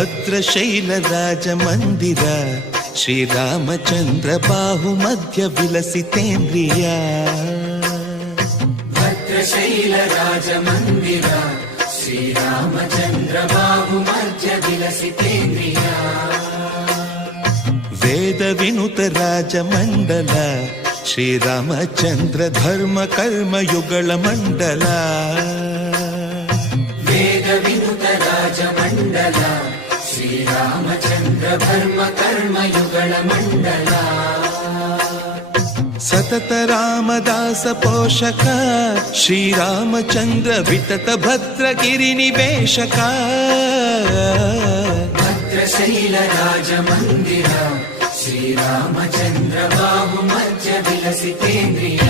ಭದ್ರಶೈಲ ರಾಜ ಮಂದಿರ ಶ್ರೀರಾಮಚಂದ್ರ ಬಾಹು ಮಧ್ಯ ವಿಲಸಿತೇಂದ್ರಿಯ ಭದ್ರಶೈಲ ರಾಜ ಮಂದಿರ ಶ್ರೀರಾಮಚಂದ್ರ ಬಾಹು ಮಧ್ಯ ವಿಲಸಿತೇಂದ್ರಿಯ ವೇದ ವಿನುತ ರಾಜ ಮಂಡಲ ಶ್ರೀರಾಮಚಂದ್ರ ಧರ್ಮ ಕರ್ಮ ಯುಗಳ ಮಂಡಲ ವೇದ ವಿನುತ ರಾಜ ಮಂಡಲ ಶ್ರೀರಾಮಚಂದ್ರ ಧರ್ಮ ಕರ್ಮ ಯುಗಳ ಮಂಡಲ ಸತತ ರಾಮದಾಸ ಪೋಷಕ ಶ್ರೀರಾಮಚಂದ್ರ ವಿತತ ಭದ್ರಗಿರಿ ನಿವೇಶಕ ಭದ್ರಶೈಲ ರಾಜ ಮಂದಿರ ಶ್ರೀರಾಮಚಂದ್ರ ಬಾಹು ಮಧ್ಯ ವಿಲಸಿತೇಂದ್ರಿಯ